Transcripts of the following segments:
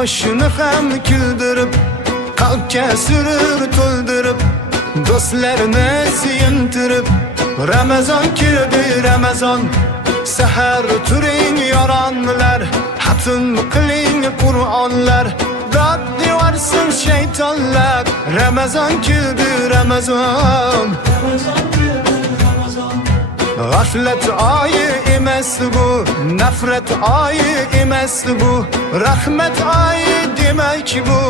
yoshini ham kuldirib, qalbga surur to'ldirib, do'stlarni suyuntirib. Ramazon keldi, Ramazon, sahar turing yoronlar, hatm qiling Qur'onlar, dod devorsin shaytonlar. Ramazon keldi, Ramazon, g'aflat oyi emas bu, nafrat oyi emas bu, rahmat oyi demak bu.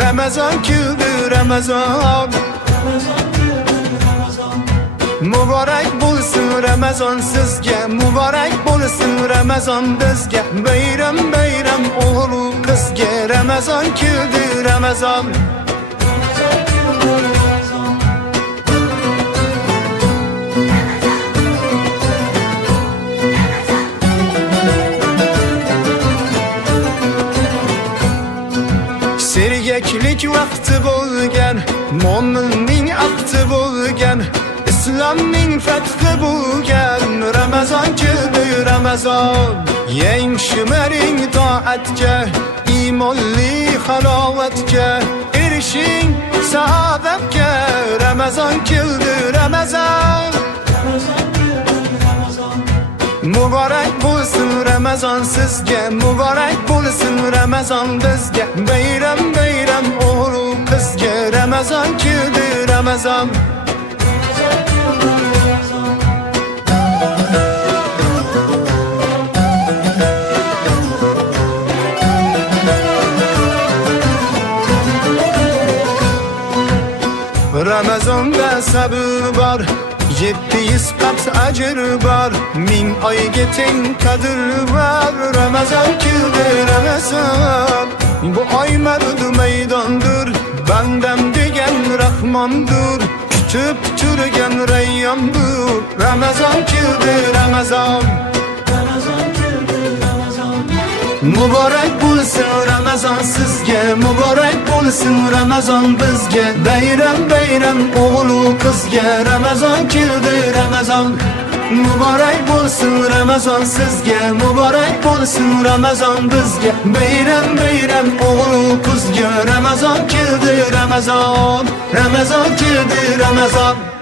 Ramazon keldi, Ramazon, muborak bo'lsin Ramazon sizga, muborak bo'lsin Ramazon bizga. Bayram bayram o'g'il qizga, Ramazon keldi, Ramazon. Sergaklik vaqti bo'lgan, mo'minning aqti bo'lgan, islomning fathi bo'lgan. Ramazon keldi, Ramazon, yeng shimaring toatga, iymonli halovatga erishing saodatga. Ramazon keldi, Ramazon, muborak bo'lsin Ramazon sizga, muborak bo'lsin Ramazon bizga. Bayram bayram o'g'il qizga, Ramazon keldi, Ramazon. Ramazonda sabr bor, 700 qat ajr bor, 1000 oyga teng qadr bor. Ramazon keldi, Ramazon, bu oy mardu maydondir, bandam degan rahmondir, kutib turgan rayyondir. Ramazon keldi, Ramazon, muborak bo'lsin Ramazon sizga, muborak bo'lsin Ramazon bizga. Bayram bayram o'g'il qizga, Ramazon keldi, Ramazon. Muborak bo'lsin Ramazon sizga, muborak bo'lsin Ramazon bizga. Bayram bayram o'g'il qizga, Ramazon keldi, Ramazon. Ramazon keldi, Ramazon.